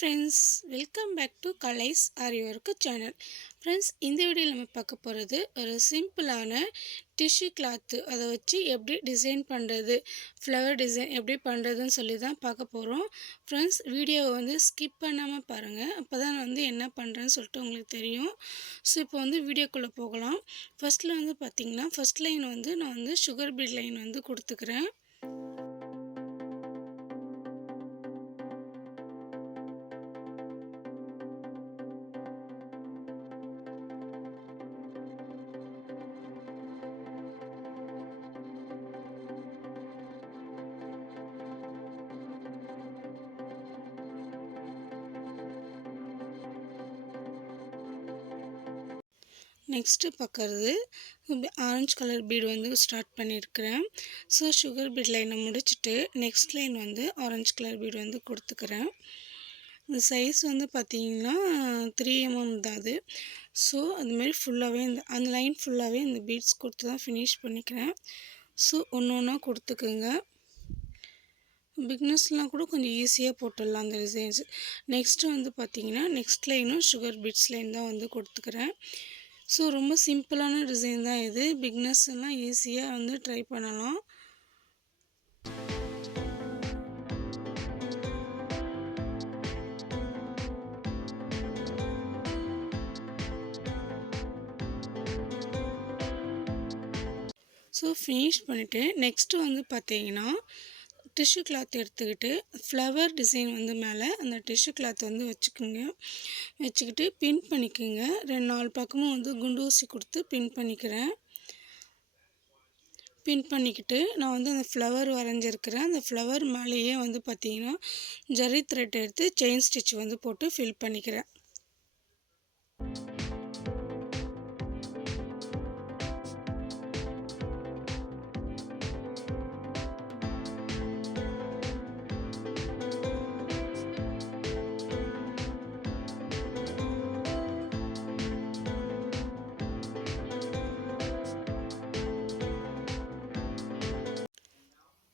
friends, welcome back to Kalais Ariwork channel. Friends, இந்த வீடியோல நம்ம பார்க்க போறது ஒரு சிம்பிளான டிஷ்யூ கிளாத் அதை வச்சு எப்படி டிசைன் பண்றது, ஃப்ளவர் டிசைன் எப்படி பண்றதுன்னு சொல்லி தான் பார்க்க போறோம். ஃப்ரெண்ட்ஸ், வீடியோவை வந்து ஸ்கிப் பண்ணாம பாருங்க. அப்பதான் நான் வந்து என்ன பண்றேன்னு சொல்லிட்டு உங்களுக்கு தெரியும். ஸோ இப்போ வந்து வீடியோக்குள்ள போகலாம். ஃபர்ஸ்ட்ல வந்து பாத்தீங்கன்னா ஃபர்ஸ்ட் லைன் வந்து நான் வந்து சுகர் பீட் லைன் வந்து கொடுத்துக்கிறேன். நெக்ஸ்ட்டு பார்க்குறது ஆரஞ்சு கலர் பீடு வந்து ஸ்டார்ட் பண்ணியிருக்கிறேன். ஸோ சுகர் பீட் லைனை முடிச்சுட்டு நெக்ஸ்ட் லைன் வந்து ஆரஞ்சு கலர் பீடு வந்து கொடுத்துக்கிறேன். இந்த சைஸ் வந்து பார்த்திங்கன்னா 3 mm தான் அது. ஸோ அதுமாரி ஃபுல்லாகவே அந்த லைன் ஃபுல்லாகவே இந்த பீட்ஸ் கொடுத்து தான் ஃபினிஷ் பண்ணிக்கிறேன். ஸோ ஒன்று ஒன்றா கொடுத்துக்குங்க. பிக்னஸ்லாம் கூட கொஞ்சம் ஈஸியாக போட்டுடலாம் அந்த டிசைன்ஸ். நெக்ஸ்ட்டு வந்து பார்த்திங்கன்னா நெக்ஸ்ட் லைனும் சுகர் பீட்ஸ் லைன் தான் வந்து கொடுத்துக்கிறேன். ஸோ ரொம்ப சிம்பிளான டிசைன் தான் இது. பிக்னஸ் எல்லாம் ஈஸியாக வந்து ட்ரை பண்ணலாம். ஸோ ஃபினிஷ் பண்ணிவிட்டு நெக்ஸ்ட்டு வந்து பார்த்தீங்கன்னா டிஷ்யூ கிளாத் எடுத்துக்கிட்டு ஃப்ளவர் டிசைன் வந்து மேலே அந்த டிஷ்யூ கிளாத் வந்து வச்சுக்கிட்டு பின் பண்ணிக்கோங்க. 4 பக்கமும் வந்து குண்டு ஊசி கொடுத்து பின் பண்ணிக்கிறேன். பின் பண்ணிக்கிட்டு நான் வந்து அந்த ஃப்ளவர் வரைஞ்சிருக்கிறேன். அந்த ஃப்ளவர் மேலேயே வந்து பார்த்திங்கன்னா ஜரி த்ரெட் எடுத்து செயின் ஸ்டிச் வந்து போட்டு ஃபில் பண்ணிக்கிறேன்.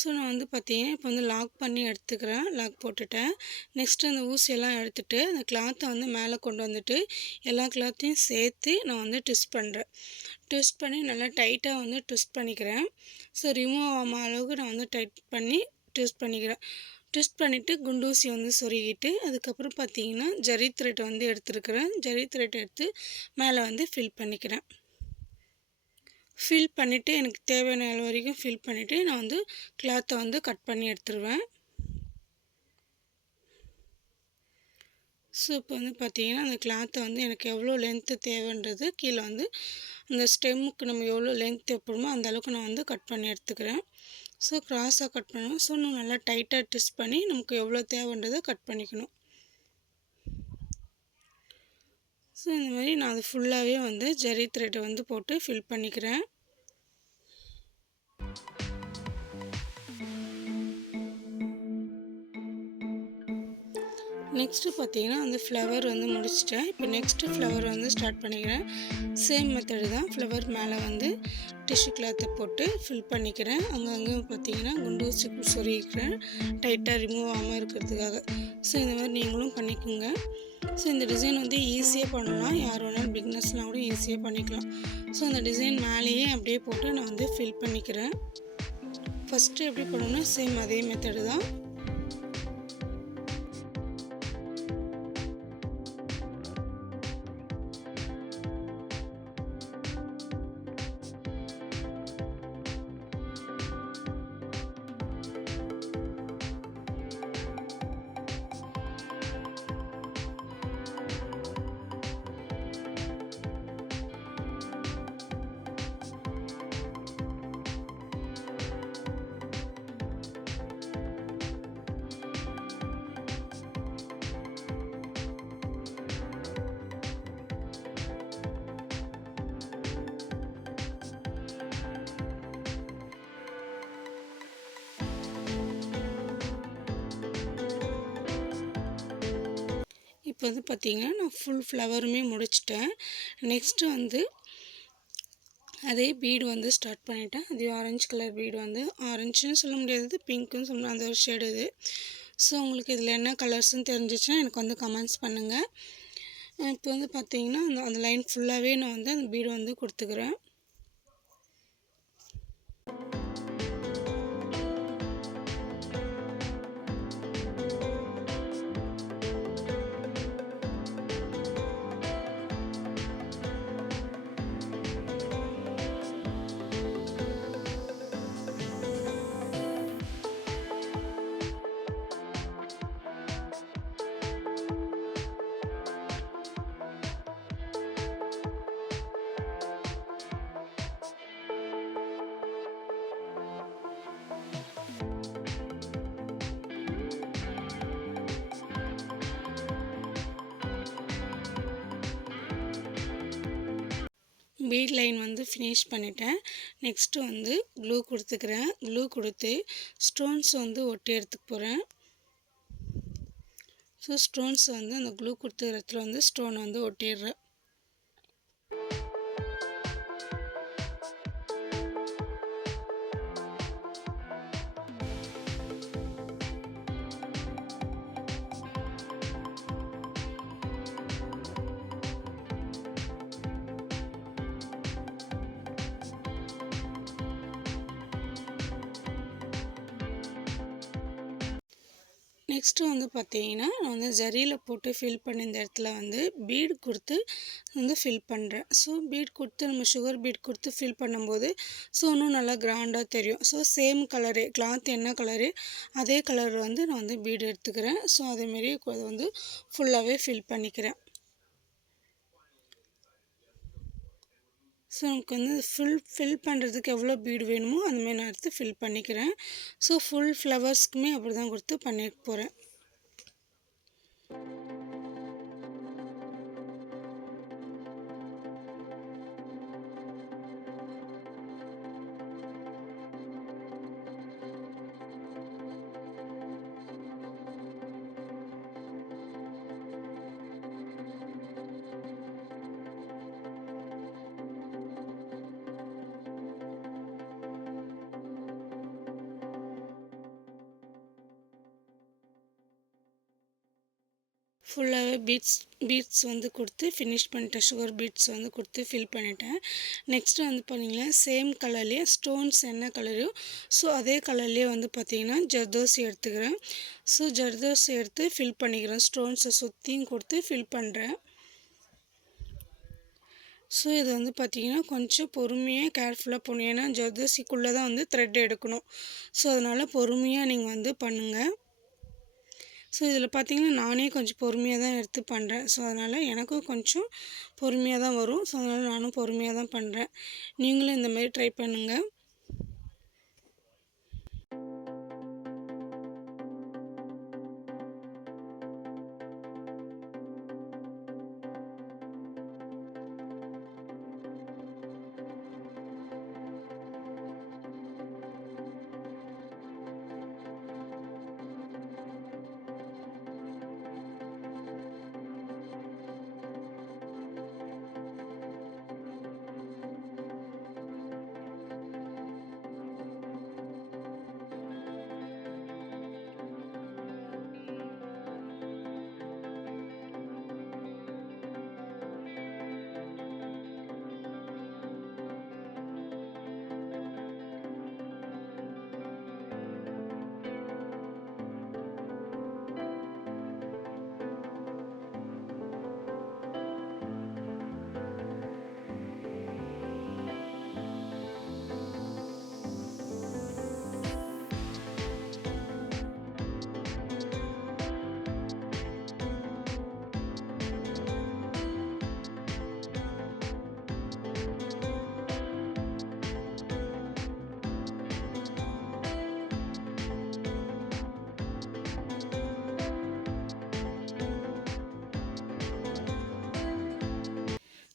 ஸோ நான் வந்து பார்த்தீங்கன்னா இப்போ வந்து லாக் பண்ணி எடுத்துக்கிறேன். லாக் போட்டுட்டேன். நெக்ஸ்ட்டு அந்த ஊசியெல்லாம் எடுத்துகிட்டு அந்த கிளாத்தை வந்து மேலே கொண்டு வந்துட்டு எல்லா கிளாத்தையும் சேர்த்து நான் வந்து ட்விஸ்ட் பண்ணுறேன். ட்விஸ்ட் பண்ணி நல்லா டைட்டாக வந்து ட்விஸ்ட் பண்ணிக்கிறேன். ஸோ ரிமூவ் ஆகாம அளவுக்கு நான் வந்து டைட் பண்ணி ட்விஸ்ட் பண்ணிக்கிறேன். ட்விஸ்ட் பண்ணிவிட்டு குண்டூசி வந்து சொருகிட்டு அதுக்கப்புறம் பார்த்தீங்கன்னா ஜரி த்ரெட் வந்து எடுத்துருக்கிறேன். ஜரி த்ரெட் எடுத்து மேலே வந்து ஃபில் பண்ணிக்கிறேன். ஃபில் பண்ணிவிட்டு எனக்கு தேவையான அளவு வரைக்கும் ஃபில் பண்ணிவிட்டு நான் வந்து கிளாத்தை வந்து கட் பண்ணி எடுத்துருவேன். ஸோ இப்போ வந்து பார்த்திங்கன்னா அந்த கிளாத்தை வந்து எனக்கு எவ்வளோ லென்த்து தேவைன்றது கீழே வந்து அந்த ஸ்டெம்முக்கு நம்ம எவ்வளோ லென்த் எப்போதுமோ அந்த அளவுக்கு நான் வந்து கட் பண்ணி எடுத்துக்கிறேன். ஸோ க்ராஸாக கட் பண்ணணும். ஸோ இன்னும் நல்லா டைட்டாக ட்விஸ்ட் பண்ணி நமக்கு எவ்வளோ தேவைன்றதை கட் பண்ணிக்கணும். ஸோ இந்த மாதிரி நான் அது ஃபுல்லாகவே வந்து ஜரி த்ரெட்டை வந்து போட்டு ஃபில் பண்ணிக்கிறேன். நெக்ஸ்ட்டு பார்த்தீங்கன்னா அந்த ஃப்ளவர் வந்து முடிச்சிட்டேன். இப்போ நெக்ஸ்ட்டு ஃப்ளவர் வந்து ஸ்டார்ட் பண்ணிக்கிறேன். சேம் மெத்தடு தான். ஃப்ளவர் மேலே வந்து டிஷ்யூ கிளாத்தை போட்டு ஃபில் பண்ணிக்கிறேன். அங்கங்கே பார்த்தீங்கன்னா குண்டு ஊசி சொருகிக்கிறேன் டைட்டாக ரிமூவ் ஆகாமல் இருக்கிறதுக்காக. ஸோ இந்த மாதிரி நீங்களும் பண்ணிக்கோங்க. ஸோ இந்த டிசைன் வந்து ஈஸியாக பண்ணலாம். யார் வேணாலும் பிக்னஸ்லாம் கூட ஈஸியாக பண்ணிக்கலாம். ஸோ அந்த டிசைன் மேலேயே அப்படியே போட்டு நான் வந்து ஃபில் பண்ணிக்கிறேன். ஃபஸ்ட்டு எப்படி பண்ணணும்னா சேம் அதே மெத்தடு தான். இப்போ வந்து பார்த்திங்கன்னா நான் ஃபுல் ஃப்ளவருமே முடிச்சிட்டேன். நெக்ஸ்ட்டு வந்து அதே பீடு வந்து ஸ்டார்ட் பண்ணிட்டேன். அதே ஆரஞ்சு கலர் பீடு வந்து ஆரஞ்சுன்னு சொல்ல முடியாது, பிங்க்குன்னு சொல்லணும், அந்த ஒரு ஷேடு இது. ஸோ உங்களுக்கு இதில் என்ன கலர்ஸ்ன்னு தெரிஞ்சிச்சுன்னா எனக்கு வந்து கமெண்ட்ஸ் பண்ணுங்கள். இப்போ வந்து பார்த்தீங்கன்னா அந்த லைன் ஃபுல்லாகவே நான் வந்து அந்த பீடு வந்து கொடுத்துக்கிறேன். பீட் லைன் வந்து ஃபினிஷ் பண்ணிட்டேன். நெக்ஸ்ட்டு வந்து க்ளூ கொடுத்துக்கிறேன். க்ளூ கொடுத்து ஸ்டோன்ஸ் வந்து ஒட்டி எடுத்துக்க போகிறேன். ஸோ ஸ்டோன்ஸ் வந்து அந்த க்ளூ கொடுத்த இடத்துல வந்து ஸ்டோன் வந்து ஒட்டிடுறேன். நெக்ஸ்ட்டு வந்து பார்த்தீங்கன்னா நான் வந்து ஜரியில் போட்டு ஃபில் பண்ணி இந்த இடத்துல வந்து பீட் கொடுத்து வந்து ஃபில் பண்ணுறேன். ஸோ பீட் கொடுத்து நம்ம சுகர் பீட் கொடுத்து ஃபில் பண்ணும்போது ஸோ இன்னும் நல்லா கிராண்டாக தெரியும். ஸோ சேம் கலரே கிளாத் என்ன கலரு அதே கலர் வந்து நான் வந்து பீடு எடுத்துக்கிறேன். ஸோ அதேமாரி அதை வந்து ஃபுல்லாகவே ஃபில் பண்ணிக்கிறேன். ஸோ நமக்கு வந்து ஃபில் பண்ணுறதுக்கு எவ்வளோ பீடு வேணுமோ அந்தமாரி நான் எடுத்து ஃபில் பண்ணிக்கிறேன். ஸோ ஃபுல் ஃப்ளவர்ஸ்க்குமே அப்படி தான் கொடுத்து பண்ணி போகிறேன். ஃபுல்லாகவே பீட்ஸ் வந்து கொடுத்து ஃபினிஷ் பண்ணிட்டேன். சுகர் பீட்ஸ் வந்து கொடுத்து ஃபில் பண்ணிட்டேன். நெக்ஸ்ட்டு வந்து பார்த்தீங்கன்னா சேம் கலர்லேயே ஸ்டோன்ஸ் என்ன கலரோ ஸோ அதே கலர்லேயே வந்து பார்த்திங்கன்னா ஜர்தோசி எடுத்துக்கிறேன். ஸோ ஜர்தோசி எடுத்து ஃபில் பண்ணிக்கிறேன். ஸ்டோன்ஸை சுற்றியும் கொடுத்து ஃபில் பண்ணுறேன். ஸோ இது வந்து பார்த்திங்கன்னா கொஞ்சம் பொறுமையாக கேர்ஃபுல்லாக பண்ணணும். ஏன்னா ஜர்தோசிக்குள்ளே தான் வந்து த்ரெட் எடுக்கணும். ஸோ அதனால் பொறுமையாக நீங்கள் வந்து பண்ணுங்கள். ஸோ இதில் பார்த்திங்கன்னா நானே கொஞ்சம் பொறுமையாக தான் எடுத்து பண்ணுறேன். ஸோ அதனால் எனக்கும் கொஞ்சம் பொறுமையாக தான் வரும். ஸோ அதனால் நானும் பொறுமையாக தான் பண்ணுறேன். நீங்களும் இந்தமாரி ட்ரை பண்ணுங்கள்.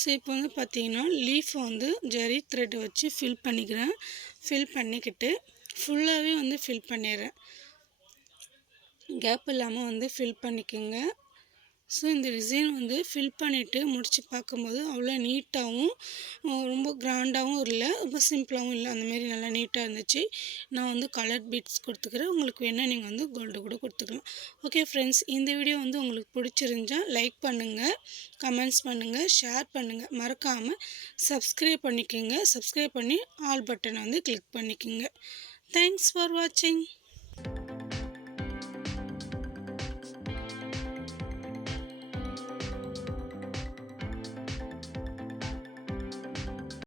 ஸோ இப்போ வந்து பார்த்திங்கன்னா லீஃபை வந்து ஜரி த்ரெட்டை வச்சு ஃபில் பண்ணிக்கிறேன். ஃபில் பண்ணிக்கிட்டு ஃபுல்லாகவே வந்து ஃபில் பண்ணிடுறேன். கேப் இல்லாமல் வந்து ஃபில் பண்ணிக்கோங்க. ஸோ இந்த டிசைன் வந்து ஃபில் பண்ணிவிட்டு முடித்து பார்க்கும்போது அவ்வளோ நீட்டாகவும் ரொம்ப கிராண்டாகவும் இல்லை, ரொம்ப சிம்பிளாகவும் இல்லை, அந்தமாரி நல்லா நீட்டாக இருந்துச்சு. நான் வந்து கலர் பீட்ஸ் கொடுத்துக்கிறேன். உங்களுக்கு வேணால் நீங்கள் வந்து கோல்டு கூட கொடுத்துக்கலாம். ஓகே ஃப்ரெண்ட்ஸ், இந்த வீடியோ வந்து உங்களுக்கு பிடிச்சிருந்தா லைக் பண்ணுங்கள், கமெண்ட்ஸ் பண்ணுங்கள், ஷேர் பண்ணுங்கள். மறக்காமல் சப்ஸ்கிரைப் பண்ணிக்கோங்க. சப்ஸ்கிரைப் பண்ணி ஆல் பட்டனை வந்து கிளிக் பண்ணிக்கோங்க. தேங்க்ஸ் ஃபார் வாட்சிங்.